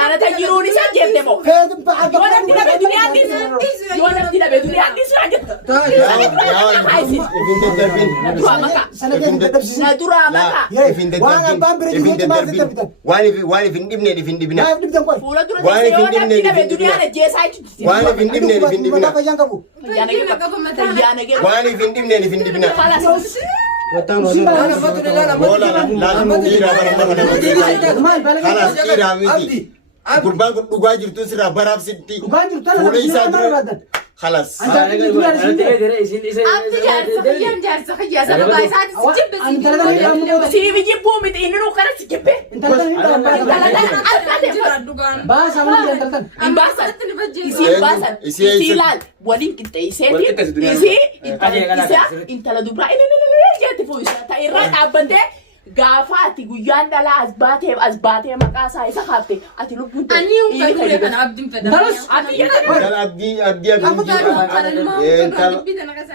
sana tajiruni sajjete mo wala tira be dunia hadis wala tira be dunia hadis rajat dura maka sana dura maka wani findibne fula dura wala tira be dunia ne jesa wani findibne wani findibne Kurban dhugaa jirtu sirraa baraaf sitti fuula isaa dura خلاص Gafati guyyan dala azbate makasa isa khafte ati lubunte ani ukadure kana abdin feda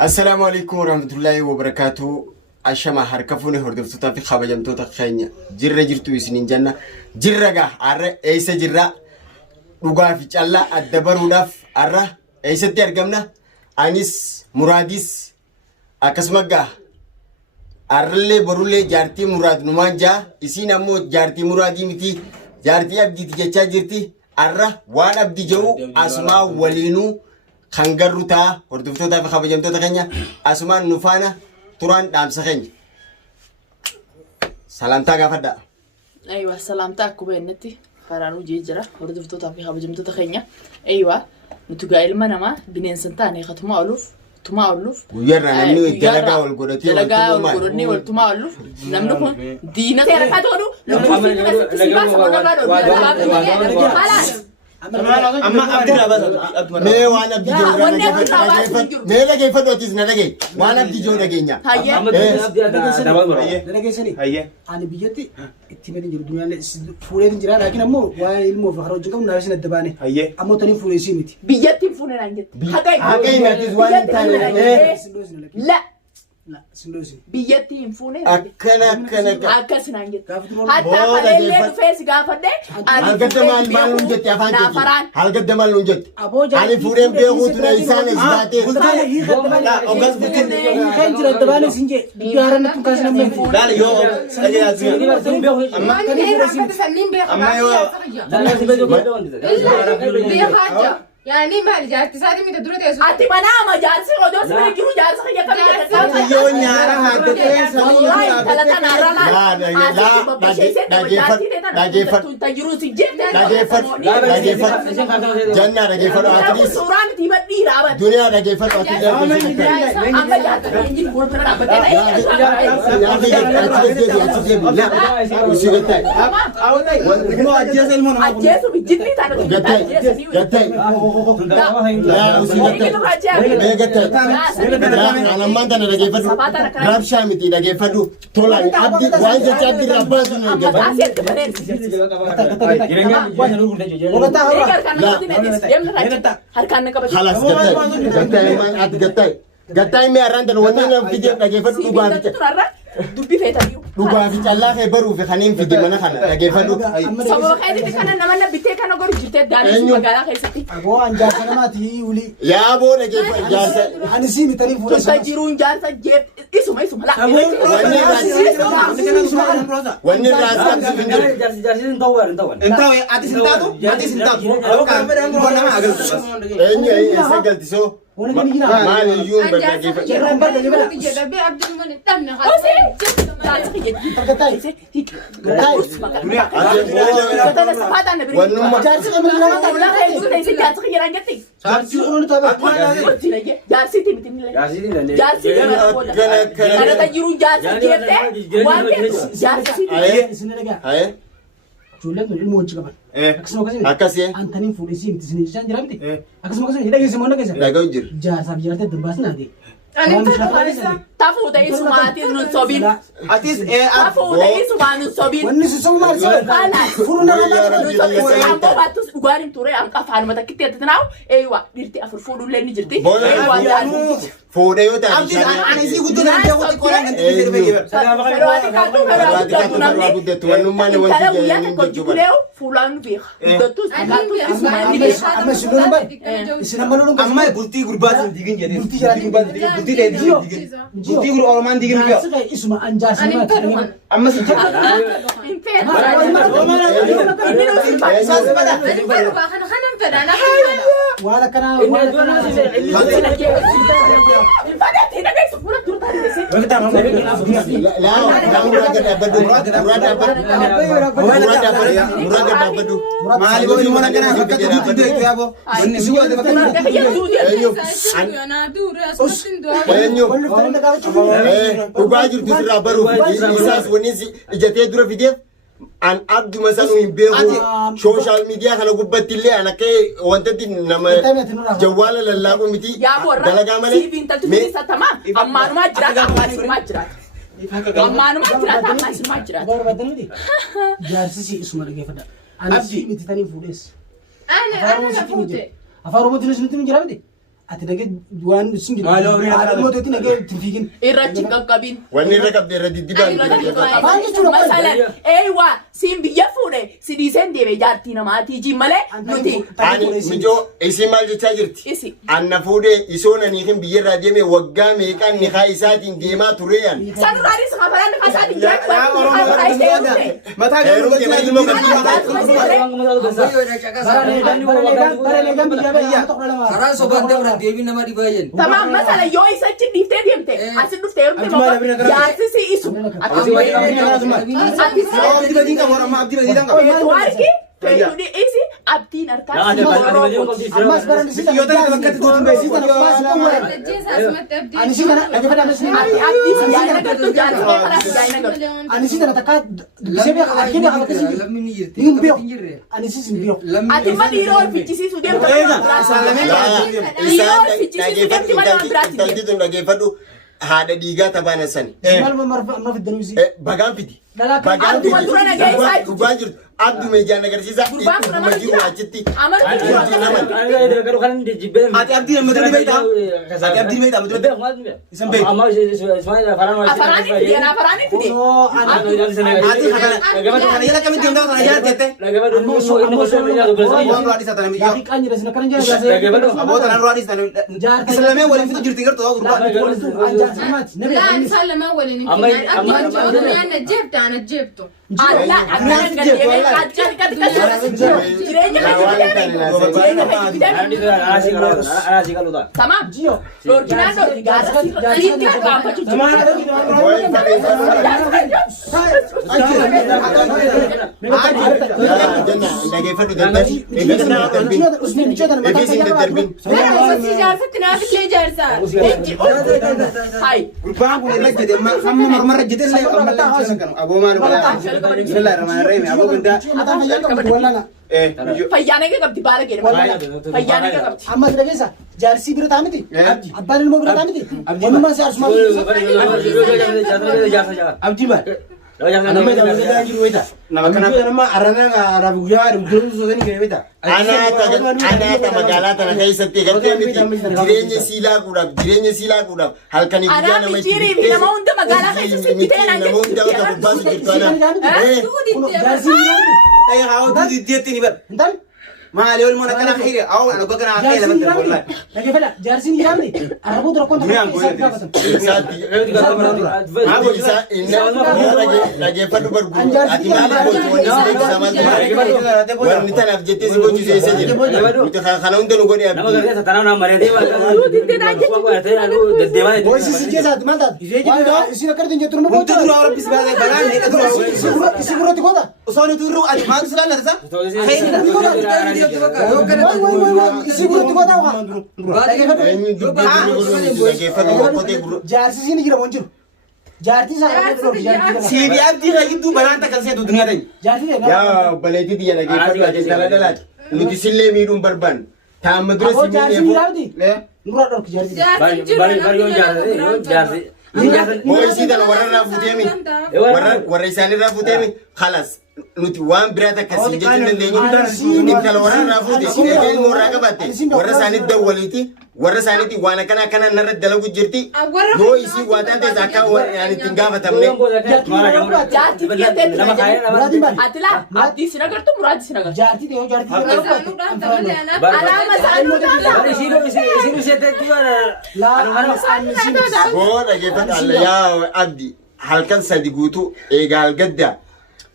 السلام عليكم ورحمة الله وبركاته أشما هركفوني هردفتوتا في خبجمتوتا خينيا جرة جرتو يسنين جنة جرة جا عرّ إيسا جرة لغا في الله الدبر ودف عرّ إيسا ترجمنا أنيس مراديس أكسمجا arle borule jarti murad numanja isina mo jarti muradi miti jarti abdi jecha jirti arra wan abdi jawu asma walinu khangaruta horduftota fa khabajamtota kenya asma nufana turan damsa kenya salamta gafada aywa salamta kubenati faranu jijra horduftota fa khabajamtota kenya aywa mutuga ilma nama binensantani khatma aluf tuma aluf guyarra namni dalaga wal godati wal tuma aluf namni kun diina tera katonu amma abdira bas me wana bijora me lage fadotis na lage wana bijora genya hayye ani biyati ittimeni jiru dunya fuuleen jira laakin ammo waa ilmo fakhro jingam naasina dabane ammo tani fuuleesi miti biyati fuuleen anjet hagay matis wan tan la la sindosi biyati fuuleen akkana akkasina anjet hatta falelle face gafade algadamal malun jetti afan jetti algadamal lun jetti ani fuuleen beegutu na isaan isbaate ogas butin jira dabane sinje biyaran tun kasna me dal yo sage azmi amma yo يعني ما رجعت سادي من الدرة يا أنت منام جالس ودوس من الجرو جالس خيّة كم يو نارا هادته سني لا جنة رجيفر أتريس سوران تيبت دي رابط دنيا رجيفر أتريس لا وسيلة أنا ما أنا رجيفدو راب شامتي رجيفدو طلع عبد وايد عبد الرباز خلاص قتاي ما رندل ونينا فيديو رجيفدو dubbi feetaniyo dhugaa fi callaa kee baruu fi kaniin fide mana kana dhageeffadhu sababa keetii kana nama bittee kana gor jirtee daandii magaalaa keessatti aboo anjaasa namaati uli yaa boo dhageeffadhu jaarsa ani si mitanii fuudhee tuta jiruun jaarsa jeet isuma la wanni raas qabsi finjiru jaarsi ndawar انتوا اتسنتاتو eenyu isa galtisoo maal iyyuu Jualan tu ilmu cakap. Akasih makasih. Akasih. Antanin fudisi mesti sini jangan jalan mesti. Akasih makasih. Hidup kisah mana kisah? Dah gaujir. Jangan sampai jalan tu dembas nanti. Tafu dah isu mati nun sobin. اتس Tafu dah isu mati nun sobin. Wanni susah marah. Panas. Furu nak nun sobin. Ambo batus dhugaadhin ture afaanuma takkitti attanaawu eeywa dhirti afur fuudhullee ni jirti. Fuudhee yoo ta'an Ani si guddoo na deemu qolaan kan tiri sirbe jiba. Ferooti kaatu ferooti namni Wannummaan wanti intala guyyaa tokko jiguleewu fuulaan nu beeka. Dottus kaatu amma si lolu bar isin amma lolu Amma bultii gurbaatiin digin jedhee. Bultii jala digin baatee bultii ta'e digin. Bultii gur Oromaan digin biya. sika isuma anjaasi Ani maati peruman. Amma si jala. hin feetu. waan akkanaa Maali boo ilmoo na kana akka tuuti deetu yaabo. Wanni si waate bakka. dhugaa jirtu sirraa baruuf isaas wanni ijatee dura fideef an abduma sanuu hin beeku sooshaal miidiyaa kana gubbatti illee an akka wantatti nama jawwaala lallaaqu miti dalagaa malee Ammanumaa jiraata ammaasumaa jiraata. Ammanumaa jiraata ammaasumaa jiraata. barbaadanii jaarsisi isuma dhageeffadha ani miti tanii fuudhees afaan oromootiin isinitti hin jiraamte ati dhagee waan isin jira moototiin dhagee ittiin fiigin Irrachi qaqqabin. wanni irra qabdee irra diddibaan Afaan jechuudha, Masalan eeywa siin biyya fuudhe si dhiiseen deeme jaartii namaatii jin malee nuti ani mijoo isin maal jechaa jirti isi. anna fuudhee isoon aniikin biyyarraa deeme waggaa meeqaan nikaa isaatiin deemaa tureeyaan Sanurraanis kafalaan kasaatiin Mataa galu galchinaa ilmoo kan baraleegaan biyyaa biyyaa tokko lama Karaa sobaan dabra deebii nama dhibaayen. Tamam masala yoo isa achi dhiiftee deemte asin dhuftee yoo deemte jaarsisi isu. Abdi badii qabu amma abdi badii qabu. Wargi feetuni isi abdiin harkaa ammas baran isi Yoo ta'e bakka itti tuutuun beeksisa. ani si kana dhageeffadha ammas ni abdii si jaayina galtu jaarsumee karaa si jaayina galtu. ani si kana takka dubbisee beeka harkee beeka bakka si Lammi ni jirti. hin beeku ani si sin beeku Ati ma dhiiroo ol fichisiisu deemta dhiiroo ol fichisiisu deemti malee waan biraatti deemta. intalti tun dhageeffadhu haadha dhiigaa tabaana sani mal amma fiddanuu isi bagaan fidi Abduma dura nageessaa jirti. dhugaa jirtu abduma ijaan agarsiisa Gurbaan kun ittuma amana jiru jira. achitti Amana jira. Ati abdii nama dura beektaa? Ati abdii beektaa? Isan beektu. Afaraanii fideen afaraanii fideen. Ati kana jala kamitti deemtaa kana jala teette? Waan duraa dhiisa tana miyyoo. yaaqii qaanyira sin akkana jala Aboota nan duraa dhiisa tana. Isan lameen waliin fitu jirti gartuu gurbaa. anjaasi maati nabi Allah akkana gaddeemee ajjaan gadi jireenya Tamam. jiyo Lorginaan lorgi gaasa asitti gaafachuu dhageeffadhu daddabi usni michoota ebiisin daddarbin Hai. Gurbaan kun irra jedhe amma marmarra jedhe illee ammallee hin kanu. Aboo maal godhaa? Bismillahirrahmanirrahim. Aboo gandaa. Fayyaan egaa qabdi baala jedhama. Fayyaan egaa qabdi. amma dhageessa jaarsii bira taa miti abbaan ilmoo bira taa miti eenyummaan si arsuma Abdii maal? Nama jaalatanii jiru wayita. Nama kana nama arrana arabi guyyaa dubduruu soosanii gahee wayita. anaata magaalaa tana keessatti gartee miti jireenya siilaa guudhaaf halkanii guyyaa Anaa nama mijirii fi nama hunda magaalaa keessa sitti ta'e naan nama hunda bakka gubbaasu jirtu anaa jaarsii bira miti Ta'e haa hojii diddeetti ni bar. hintaan Maali ol mana kana khiri awwa ana gogana akhay la badal wallahi. dhageeffadha jaarsiin jiraamne arraboota rakkoon Duraan tokko gooyate. gaafatan dhageeffadhu barguu ati maaliif gochuu wanni si beeksisaa maal wanni tanaaf jettee si gochuu seessa jira nuti kana hunda nu godhe abdii boysi si keessaati maal taate isin akka argin jettu nama Hundu dura rabbi subhanahu wa ta'ala ne kadura. isin biratti goota Usoni turu ati maal sulan nasa? Khayri. isin biratti goota waa dhageeffadhu bokkotee gurra jaarsi isin jira moo jiru jaartii isaa Sibi abdi khayiddu bananta kan seetu dunya tan. jaartii yaa baleetii biyya dhageeffadhu ati dhala dhalaati nuti sillee miidhuun barbaanne taa'amma dura aboo si jaarsiin miidheefu jiraamti nurra dhorki jaartii Boisii tan warra irraa fuuteemi warra isaanii irraa fuuteemi خلاص nuti waan biraata akkasii jechuun dandeenyu inni kala waraanaa fuute egaa ilmoo irraa qabatte warra isaaniitti dawwaliiti warra isaaniitti waan akkana narra dalagu jirti yoo isii waa taates akka waan ittiin gaafatamne atila abdii sin agartu muraadi sin agartu jaartii yoo jaartii alaama isaanii isin useetetti boo dhageeffadha alla yaa abdi halkan sadi guutuu eegaa halgaddaa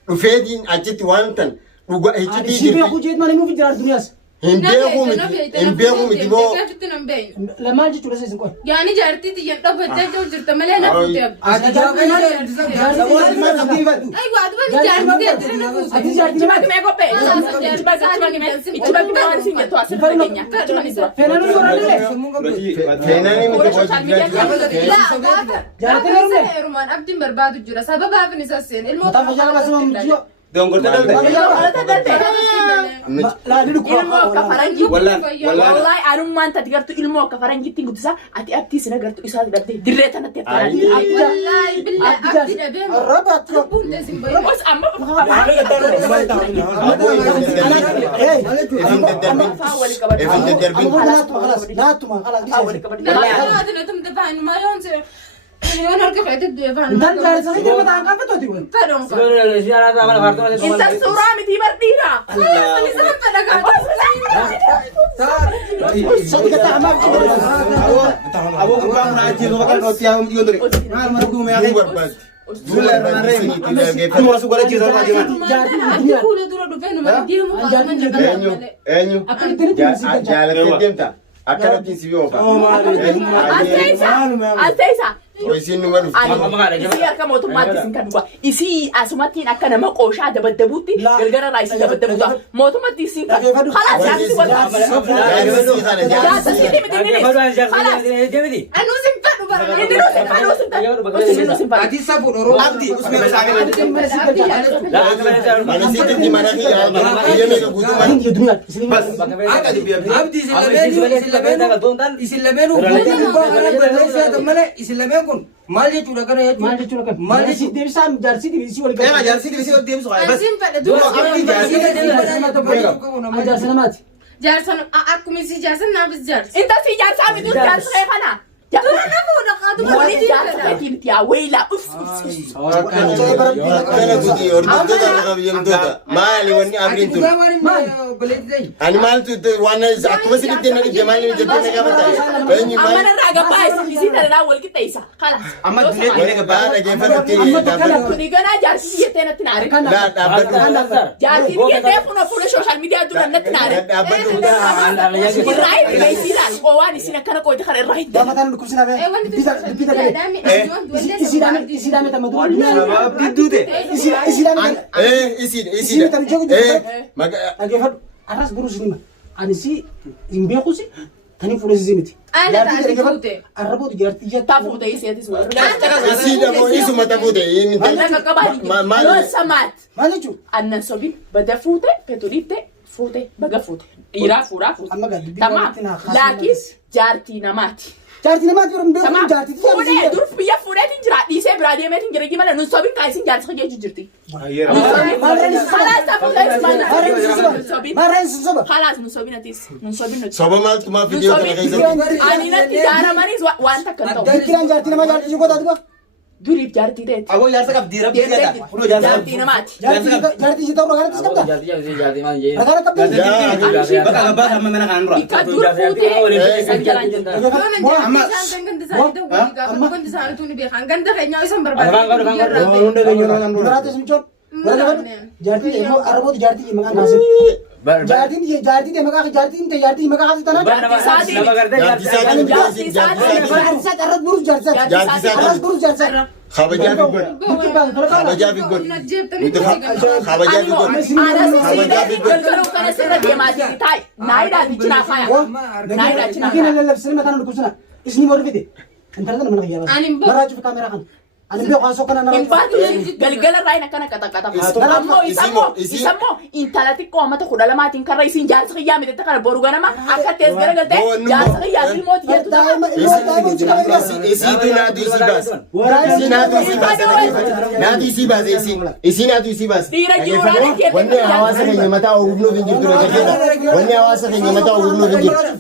dhufeetiin achitti waan tan dhuga ejjitii si beeku jeet malee nuuf jiraatu duniyaas hin beeku miti boo lamaan jechuudha isin qoy yaani jaartii tiyyan dhaabbattee jiru jirta malee na fuutee ati jaartii maal qabdii fadhu ay waatu bani jaartii tiyyan na fuutee ati jaartii Cuma kime kope. Cuma kime wani singe to asal kenya. Cuma ni so. feenaan nu waraanile feenanii miti boo jaartii garuu heerumaan abdiin barbaadu jira sababaaf ni sasseen ilmoo mataa fayyaa basuma mujjio dongorte laali dhukkoo Ilmo akka faranjii. Wallahi. Wallahi arummaan tati gartu ilmo akka faranjiitti guddisa ati abdii sina gartu isaa dhabdee dirree tanatti aftaanatti. wallahi billahi abdi dhabee rabat bunte sin bayi Os amma faa wali qabatu. Even daddarbin naatuma Faa wali qabatu. wallahi na tum defaan ma yoon se yoon harka fayte defaan dan jaartii sakhi jirma taan qabe tooti wan fadon ka Inta suuraa miti bardhiira. ni sama fadaga sadi kata amak abo ko ba na ji no kan oti am yo dore mar mar ko me duu barbaad duu barbaad amora su gore ji so ma ji ma jaartii abdi duniyaa kuule dura dhufee nama deemu eenyu jaalatee deemta akkanatti si beekaa Alteessa. isiin numa dhufti Isii harka mootummaatti isin kan dhugaa. Isii asumattiin akka nama qooshaa dabaddabuutti gargara irraa isii dabaddabuudha. Mootummaatti isin kan haala jaarsi wal jaarsi miti miti. anu sin fadu bara Inni nu sin fadhu sin fadhu. Ati sabu doro. abdi usme sabe mana sitti mana fi yeme ka guutuu mana Ini dunia isini aka di biya Abdi isin lamenu malee isin lameen kun maal jechuudha kana maal jechuudha kan maal jechuudha deebisaan jaarsi diisi wal ema jarsi di bisi odi bisi bas asin fadu dura abdi jaarsi namaati jaarsan akkuma si jaarsan naafis jaarsa Inta si jaarsaa miti jaarsa kee kana. dura na fuudha qaatu Wani jaarsa keetii miti yaa weela. kana guutii hordoftoota irra qabiyyamtoota maali wanni abriin tun ani maaltu waan akkuma sibitti na dhibde maali ni jettee na gaafata eenyu Amma maali narraa gabbaa isin isii tanarraa wal qixxeessa. Kalaas. amma dunia wani gabbaa dhageeffatutti dhaabbatu Kuni ganaa jaarsi jettee natti naare. laa dhaabbatu Jaartiin jettee fuula sooshaal miidiyaa dura natti naare. dhaabbatu Irraa hin beeksii laal. Waan isin akkana qooti kana irraa hin gaafatan dhukkubsina be dipita kale isiidame tamadura dunia abdi dute isiidame isiidha dhageeffadhu arras guruu sinima ani si hin beekusi tanii fuula sisii miti arrabooti jaartii jetta Tafuute iseetis wal. isiidha moo isuma tafuute Annan qaqqabaani. Yoo samaat. maal jechuun Annan sobin bada fuute petoliitte fuute baga fuute. Dhiiraa fuuraa fuute. amma gaddi Tamaa laakiin jaartii namaati. jaartii namaati yeroo hin beeku Tamaa jaartii fuudhee dur biyya fuudheetiin jira dhiisee biraa deemeetiin jira gimana nun sobin kaa isin jaarsa jechu jirti. Kalaas tafuute isin maarreen sun soba Kalaas nun sobin atis. Nun sobin nuti. soba maaltu maa fidiyoo kana keessatti Ani natti jaaramaniis waan takka ta'u. dikkilaan jaartii namaa jaartii goota duba Duriif jaartii teeti. abo jarsa kaf dira bisi Deemtee ada uno jarsa jaartii namaati. jaartii jita urra kanatti qabda ragaana qabda baka gabba sama mana kan ra Bikka dur fuutee san jalaan jirti. baraate sun coon jaartii immoo arrabooti jaartii maqaan kaase jaartii maqaa jaartii maqaa kaase tanaan Jaartii isaatii. jaartii arras buruus jaartii arras buruus jaartii kabajaa fi godha kabajaa fi godha kabajaa fi godha Galgaluu kana sirra deemaa jirti taa'i. Naayidaa bichinaa faaya. Naayidaa bichinaa Ikin faaya. lallabsanii mataan dhukkubsana isni moo dhufite intala tana mana Ani kiyyaa hin baraa cufi kaameraa kana Ani beeku haasoo kana nama. Hin baatu galgala irraa hin akkana qaxaqaxamu. Ammoo isammoo intala xiqqoo mata kudha lamaatiin karra isiin jaarsa xiyyaa miteetta kana boru ganama akka tees garagaltee jaarsa xiyyaa ilmooti jettu ta'a. Isiitu naatu isii baase. Naatu isii baase isii naatu isii baase. Dhiira jiru raadha keetti. Wanni hawaasa keenya mataa uwwifnuuf hin jirtu. Wanni hawaasa keenya mataa uwwifnuuf hin jirtu.